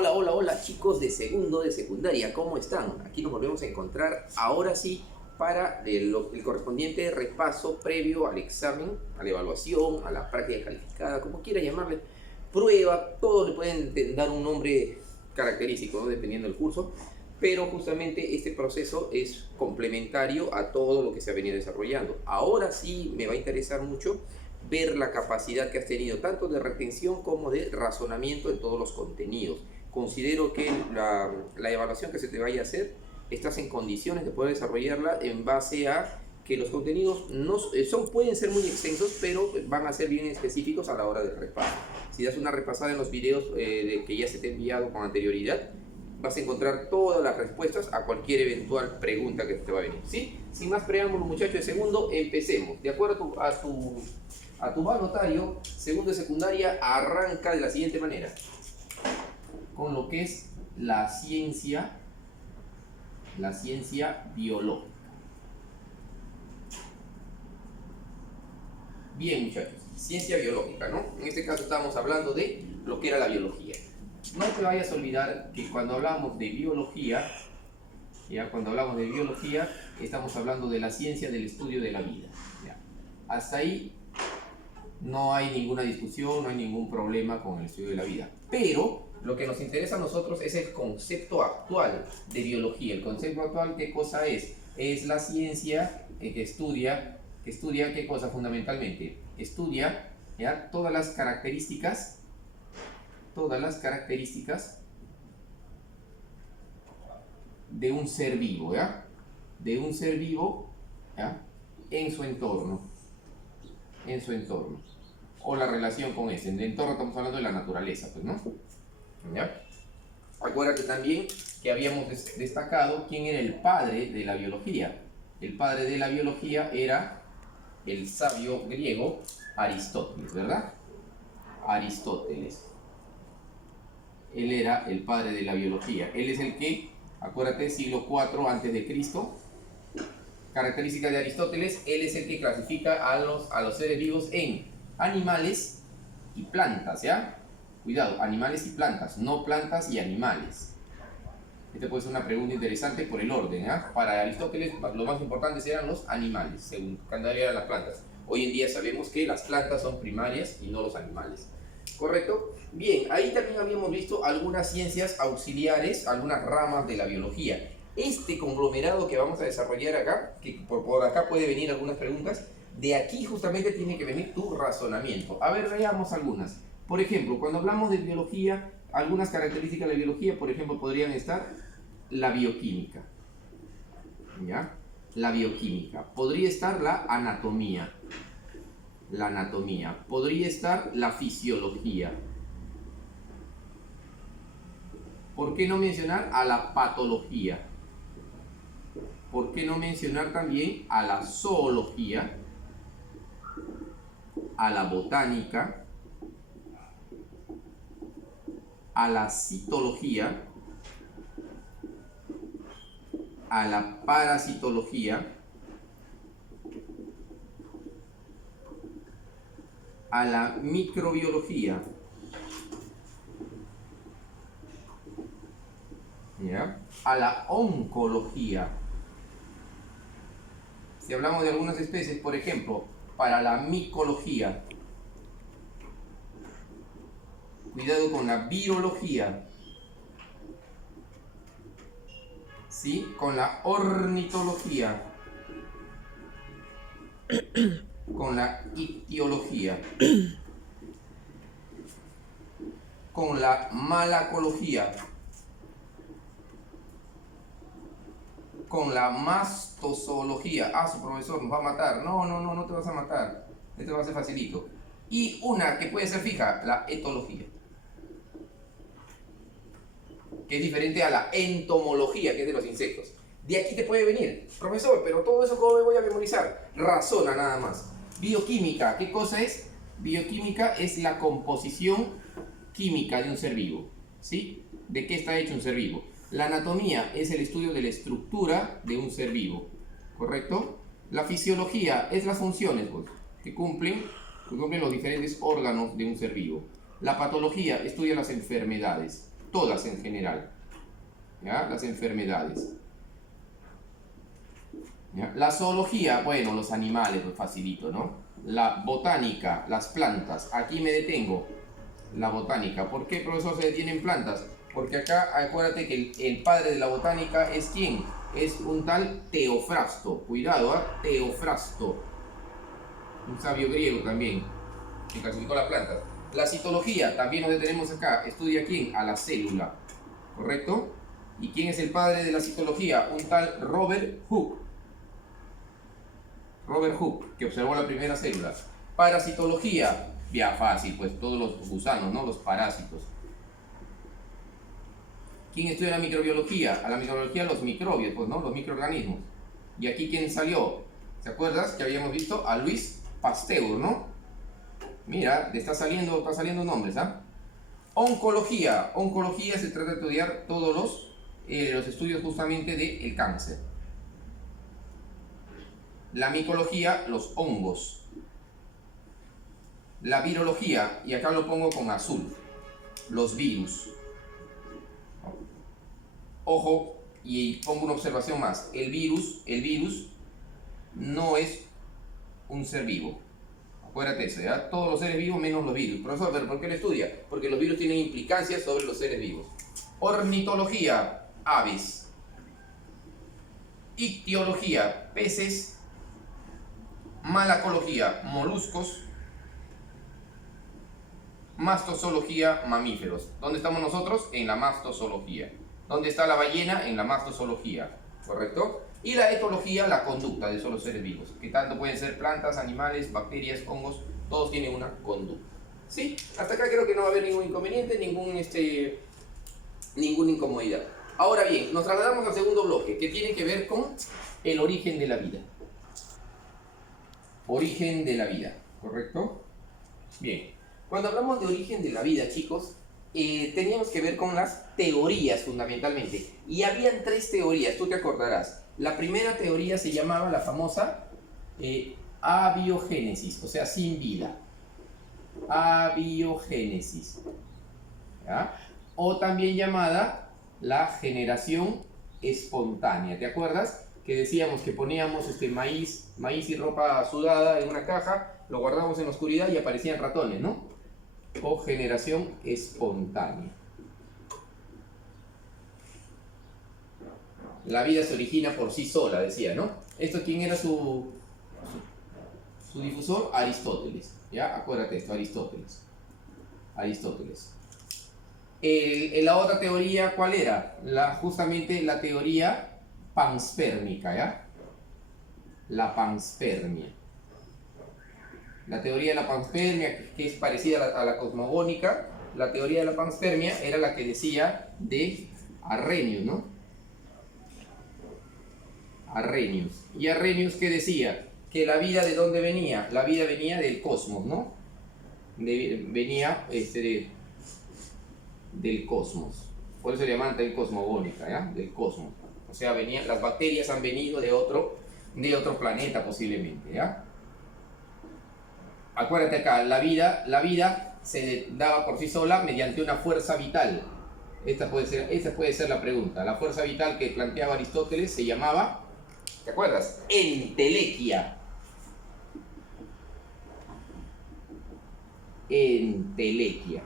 Hola, hola, hola chicos de segundo de secundaria, ¿cómo están? Aquí nos volvemos a encontrar ahora sí para el correspondiente repaso previo al examen, a la evaluación, a la práctica calificada, como quiera llamarle, prueba, todos le pueden dar un nombre característico, ¿no? Dependiendo del curso, pero justamente este proceso es complementario a todo lo que se ha venido desarrollando. Ahora sí me va a interesar mucho ver la capacidad que has tenido tanto de retención como de razonamiento en todos los contenidos. Considero que la evaluación que se te vaya a hacer, estás en condiciones de poder desarrollarla en base a que los contenidos no pueden ser muy extensos, pero van a ser bien específicos a la hora del repaso. Si das una repasada en los videos que ya se te ha enviado con anterioridad, vas a encontrar todas las respuestas a cualquier eventual pregunta que te va a venir, ¿sí? Sin más preámbulo, muchachos de segundo, empecemos. De acuerdo a tu anotario, segundo de secundaria arranca de la siguiente manera, con lo que es la ciencia biológica. Bien, muchachos, ciencia biológica, ¿no? En este caso estamos hablando de lo que era la biología. No te vayas a olvidar que cuando hablamos de biología, estamos hablando de la ciencia del estudio de la vida. ¿Ya? Hasta ahí no hay ninguna discusión, no hay ningún problema con el estudio de la vida. Pero lo que nos interesa a nosotros es el concepto actual de biología. El concepto actual, ¿qué cosa es? Es la ciencia que estudia ¿qué cosa fundamentalmente? Estudia, ¿ya? Todas las características de un ser vivo, ¿ya? De un ser vivo, ¿ya? En su entorno. O la relación con ese. En el entorno estamos hablando de la naturaleza, pues, ¿no? ¿Ya? Acuérdate también que habíamos destacado quién era el padre de la biología. El padre de la biología era el sabio griego Aristóteles, ¿verdad? Aristóteles. Él era el padre de la biología. Él es el que, acuérdate, siglo IV a.C., características de Aristóteles, él es el que clasifica a los seres vivos en animales y plantas, ¿ya? Cuidado, animales y plantas, no plantas y animales. Esta puede ser una pregunta interesante por el orden, ¿ya? Para Aristóteles, lo más importante eran los animales, según Candaria eran las plantas. Hoy en día sabemos que las plantas son primarias y no los animales. ¿Correcto? Bien, ahí también habíamos visto algunas ciencias auxiliares, algunas ramas de la biología. Este conglomerado que vamos a desarrollar acá, que por acá puede venir algunas preguntas, de aquí justamente tiene que venir tu razonamiento. A ver, veamos algunas. Por ejemplo, cuando hablamos de biología, algunas características de la biología, por ejemplo, podrían estar la bioquímica. ¿Ya? La bioquímica. Podría estar la anatomía. Podría estar la fisiología. ¿Por qué no mencionar a la patología? ¿Por qué no mencionar también a la zoología, a la botánica, a la citología, a la parasitología, a la microbiología? ¿Ya? A la oncología? Si hablamos de algunas especies, por ejemplo, para la micología. Cuidado con la virología. ¿Sí? Con la ornitología. Con la ictiología. Con la malacología. Con la mastozoología. Ah, su profesor nos va a matar. No te vas a matar. Esto va a ser facilito. Y una que puede ser fija, la etología, que es diferente a la entomología, que es de los insectos. De aquí te puede venir, profesor, pero todo eso ¿cómo me voy a memorizar? Razona nada más. Bioquímica, ¿qué cosa es? Bioquímica es la composición química de un ser vivo, ¿sí? ¿De qué está hecho un ser vivo? La anatomía es el estudio de la estructura de un ser vivo, ¿correcto? La fisiología es las funciones, pues, que cumplen los diferentes órganos de un ser vivo. La patología estudia las enfermedades. todas en general, ¿ya? Las enfermedades. ¿Ya? La zoología, bueno, los animales, pues facilito, ¿no? La botánica, las plantas, aquí me detengo. La botánica, ¿por qué, profesor, se detienen plantas? Porque acá, acuérdate que el padre de la botánica es ¿quién? Es un tal Teofrasto, cuidado, ¿eh? Teofrasto, un sabio griego también, que clasificó las plantas. La citología, también nos detenemos acá, estudia ¿quién? A la célula, ¿correcto? ¿Y quién es el padre de la citología? Un tal Robert Hooke. Robert Hooke, que observó la primera célula. Parasitología, ya fácil, pues todos los gusanos, ¿no? Los parásitos. ¿Quién estudia la microbiología? A la microbiología los microbios, pues, ¿no? Los microorganismos. ¿Y aquí quién salió? ¿Se acuerdas que habíamos visto? A Louis Pasteur, ¿no? Mira, está saliendo nombres, ¿ah? Oncología. Oncología se trata de estudiar todos los estudios justamente del cáncer. La micología, los hongos. La virología, y acá lo pongo con azul, los virus. Ojo, y pongo una observación más. El virus no es un ser vivo. Acuérdate eso, ¿ya? Todos los seres vivos menos los virus. Profesor, ¿pero por qué lo estudia? Porque los virus tienen implicancias sobre los seres vivos. Ornitología, aves. Ictiología, peces. Malacología, moluscos. Mastozoología, mamíferos. ¿Dónde estamos nosotros? En la mastozoología. ¿Dónde está la ballena? En la mastozoología, ¿correcto? Y la etología, la conducta de esos los seres vivos, que tanto pueden ser plantas, animales, bacterias, hongos, todos tienen una conducta. ¿Sí? Hasta acá creo que no va a haber ningún inconveniente, ninguna incomodidad. Ahora bien, nos trasladamos al segundo bloque, que tiene que ver con el origen de la vida. Origen de la vida, ¿correcto? Bien, cuando hablamos de origen de la vida, chicos, teníamos que ver con las teorías fundamentalmente. Y habían tres teorías, tú te acordarás. La primera teoría se llamaba la famosa abiogénesis, o sea, sin vida. Abiogénesis, ¿ya? O también llamada la generación espontánea. ¿Te acuerdas? Que decíamos que poníamos maíz y ropa sudada en una caja, lo guardábamos en la oscuridad y aparecían ratones, ¿no? O generación espontánea. La vida se origina por sí sola, decía, ¿no? ¿Esto quién era su difusor? Aristóteles, ¿ya? Acuérdate esto, Aristóteles. La otra teoría, ¿cuál era? Justamente la teoría panspermia, ¿ya? La panspermia. La teoría de la panspermia, que es parecida a la cosmogónica, la teoría de la panspermia era la que decía de Arrhenius, ¿no? Arrhenius. ¿Y Arrhenius qué decía? Que la vida, ¿de dónde venía? La vida venía del cosmos, ¿no? Venía del cosmos. Por eso le llaman también cosmogónica, ¿ya? Del cosmos. O sea, las bacterias han venido de otro planeta posiblemente, ¿ya? Acuérdate acá, la vida se daba por sí sola mediante una fuerza vital. Esta puede ser la pregunta. La fuerza vital que planteaba Aristóteles se llamaba, ¿te acuerdas? Entelequia. Entelequia.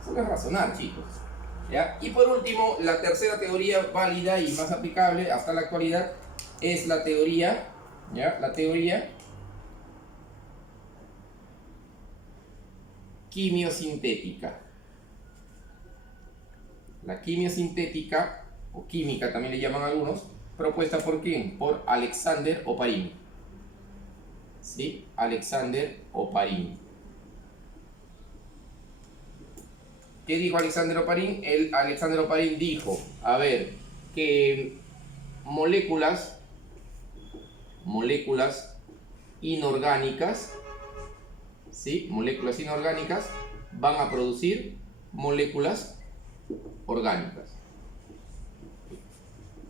Eso no es razonar, chicos. ¿Ya? Y por último, la tercera teoría válida y más aplicable hasta la actualidad es la teoría, ¿ya? La teoría quimiosintética. La quimiosintética, o química también le llaman algunos, propuesta por quién? Por Alexander Oparin. ¿Sí? Alexander Oparin. ¿Qué dijo Alexander Oparin? Alexander Oparin dijo, a ver, que moléculas inorgánicas, ¿sí? Moléculas inorgánicas van a producir moléculas orgánicas.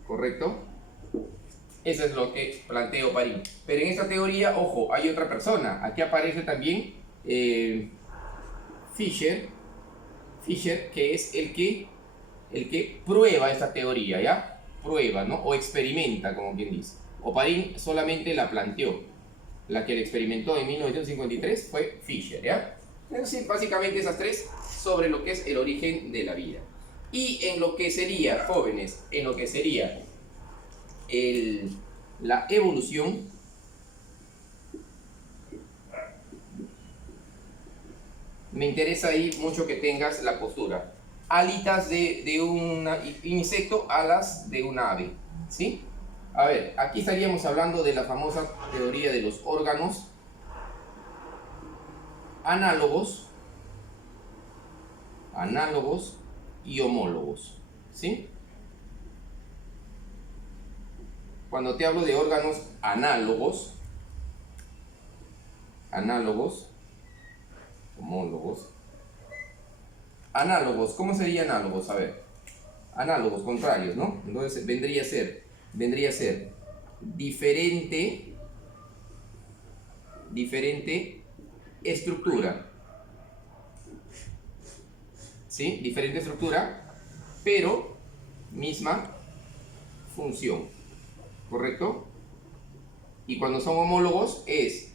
¿Correcto? Eso es lo que planteó Oparin. Pero en esta teoría, ojo, hay otra persona. Aquí aparece también Fischer, que es el que el que prueba esta teoría, ¿ya? Prueba, ¿no? O experimenta, como quien dice. Oparin solamente la planteó. La que la experimentó en 1953 fue Fisher, ¿ya? Entonces, básicamente esas tres sobre lo que es el origen de la vida. Y en lo que sería, jóvenes, en lo que sería la evolución, me interesa ahí mucho que tengas la postura. Alitas de un insecto, alas de un ave, ¿sí? A ver, aquí estaríamos hablando de la famosa teoría de los órganos análogos y homólogos, ¿sí? Cuando te hablo de órganos análogos, homólogos, análogos, ¿cómo sería análogos? A ver, análogos, contrarios, ¿no? Entonces vendría a ser diferente estructura, ¿sí? Diferente estructura, pero misma función, ¿correcto? Y cuando son homólogos es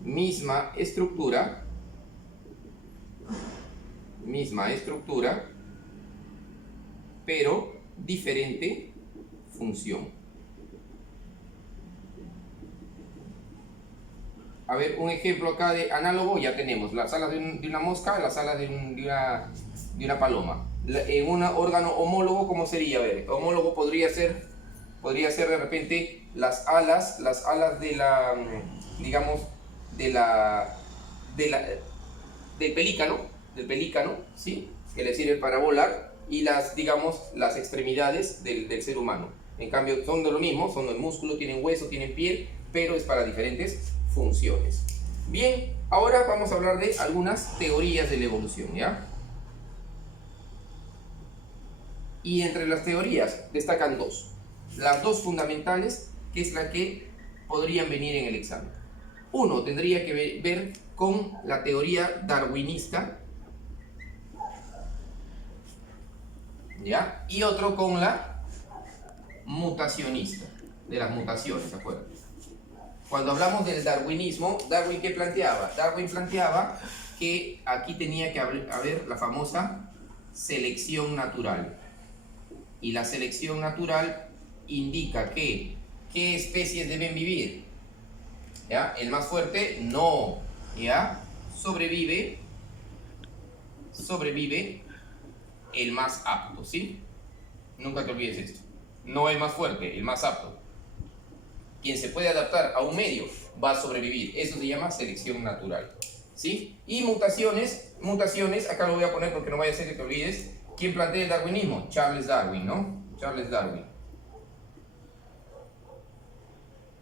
misma estructura, pero diferente función. A ver, un ejemplo acá de análogo, ya tenemos las alas de una mosca, las alas de una paloma. En un órgano homólogo, ¿cómo sería? A ver, homólogo podría ser de repente las alas de la, digamos, del pelícano, ¿sí? Que le sirve para volar, y digamos, las extremidades del ser humano. En cambio, son de lo mismo, son de músculo, tienen hueso, tienen piel, pero es para diferentes funciones. Bien, ahora vamos a hablar de algunas teorías de la evolución, ¿ya? Y entre las teorías destacan dos. Las dos fundamentales, que es la que podrían venir en el examen. Uno tendría que ver con la teoría darwinista, ¿ya? Y otro con la mutacionista, de las mutaciones, ¿de acuerdo? Cuando hablamos del darwinismo, ¿Darwin qué planteaba? Darwin planteaba que aquí tenía que haber la famosa selección natural. Y la selección natural indica que ¿qué especies deben vivir? ¿Ya? El más fuerte, no. ¿Ya? Sobrevive el más apto, ¿sí? Nunca te olvides esto. No el más fuerte, el más apto. Quien se puede adaptar a un medio va a sobrevivir. Eso se llama selección natural, ¿sí? Y mutaciones, acá lo voy a poner porque no vaya a ser que te olvides. ¿Quién plantea el darwinismo? Charles Darwin, ¿no? Charles Darwin.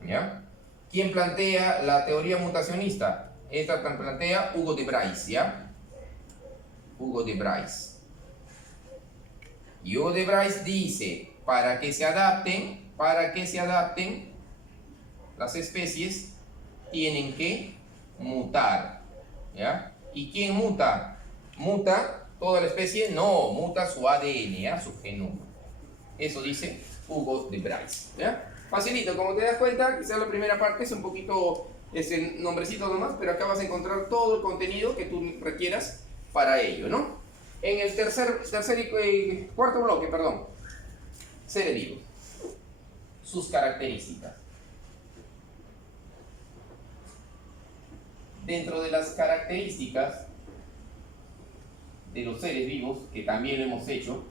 ¿Ya? ¿Quién plantea la teoría mutacionista? Esta plantea Hugo de Bryce, ¿ya? Hugo de Bryce. Y Hugo de Bryce dice, para que se adapten, las especies tienen que mutar, ¿ya? ¿Y quién muta? ¿Muta toda la especie? No, muta su ADN, ¿ya? Su genoma. Eso dice Hugo de Bryce, ¿ya? Facilito, como te das cuenta, quizás la primera parte es un poquito ese nombrecito nomás, pero acá vas a encontrar todo el contenido que tú requieras para ello, ¿no? En el cuarto bloque, seres vivos, sus características. Dentro de las características de los seres vivos, que también lo hemos hecho,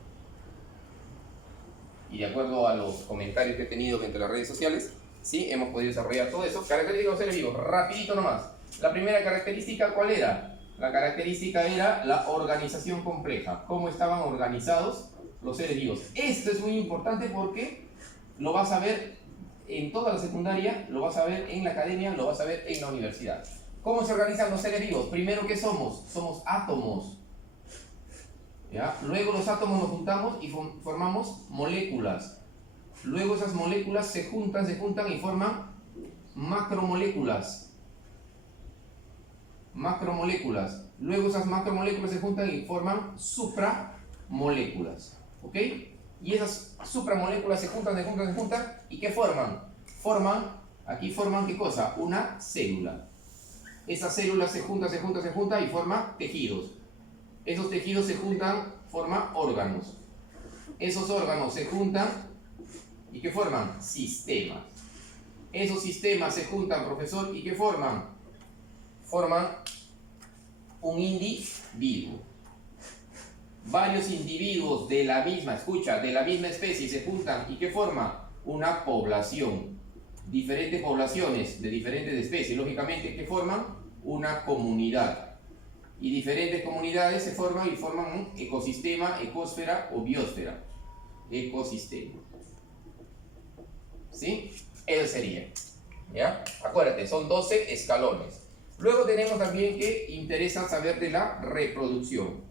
y de acuerdo a los comentarios que he tenido entre las redes sociales, ¿sí? Hemos podido desarrollar todo eso. Características de los seres vivos, rapidito nomás. La primera característica, ¿cuál era? La característica era la organización compleja. ¿Cómo estaban organizados los seres vivos? Esto es muy importante porque lo vas a ver en toda la secundaria, lo vas a ver en la academia, lo vas a ver en la universidad. ¿Cómo se organizan los seres vivos? Primero, ¿qué somos? Somos átomos. ¿Ya? Luego los átomos nos juntamos y formamos moléculas. Luego esas moléculas se juntan y forman macromoléculas. Luego esas macromoléculas se juntan y forman supramoléculas. ¿ok? Y esas supramoléculas se juntan, ¿y qué forman? Aquí forman ¿qué cosa? Una célula. Esas células se juntan y forman tejidos. Esos tejidos se juntan, forman órganos. Esos órganos se juntan y ¿qué forman? Sistemas. Esos sistemas se juntan, profesor, ¿y qué forman? Forman un individuo. Varios individuos de la misma, de la misma especie se juntan y ¿qué forma? Una población. Diferentes poblaciones de diferentes especies, lógicamente, ¿qué forman? Una comunidad. Y diferentes comunidades se forman y forman un ecosistema, ecosfera o biosfera. Ecosistema. ¿Sí? Eso sería. ¿Ya? Acuérdate, son 12 escalones. Luego tenemos también que interesa saber de la reproducción.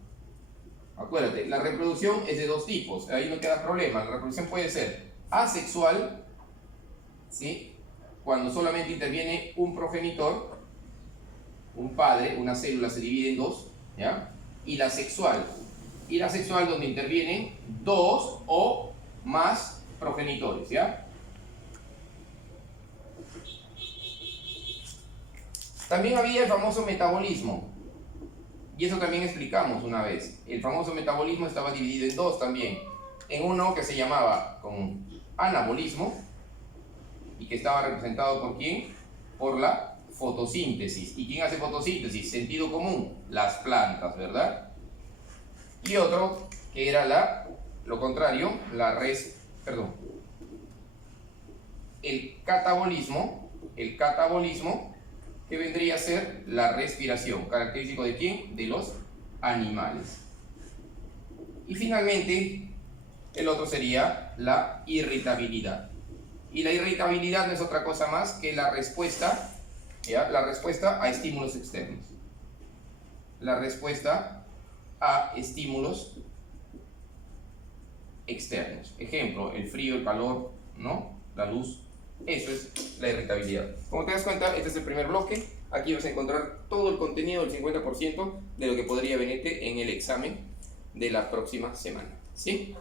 Acuérdate, la reproducción es de dos tipos, ahí no queda problema. La reproducción puede ser asexual, ¿sí? Cuando solamente interviene un progenitor, un padre, una célula se divide en dos, ¿ya? Y la sexual donde intervienen dos o más progenitores, ¿ya? También había el famoso metabolismo. Y eso también explicamos una vez. El famoso metabolismo estaba dividido en dos también. En uno que se llamaba con anabolismo y que estaba representado por ¿quién? Por la fotosíntesis. ¿Y quién hace fotosíntesis? Sentido común, las plantas, ¿verdad? Y otro que era lo contrario, el catabolismo, que vendría a ser la respiración, característico de ¿quién? De los animales. Y finalmente, el otro sería la irritabilidad. Y la irritabilidad no es otra cosa más que la respuesta, ¿ya? La respuesta a estímulos externos. La respuesta a estímulos externos. Ejemplo, el frío, el calor, ¿no? La luz. Eso es la irritabilidad. Como te das cuenta, este es el primer bloque. Aquí vas a encontrar todo el contenido del 50% de lo que podría venirte en el examen de la próxima semana. ¿Sí?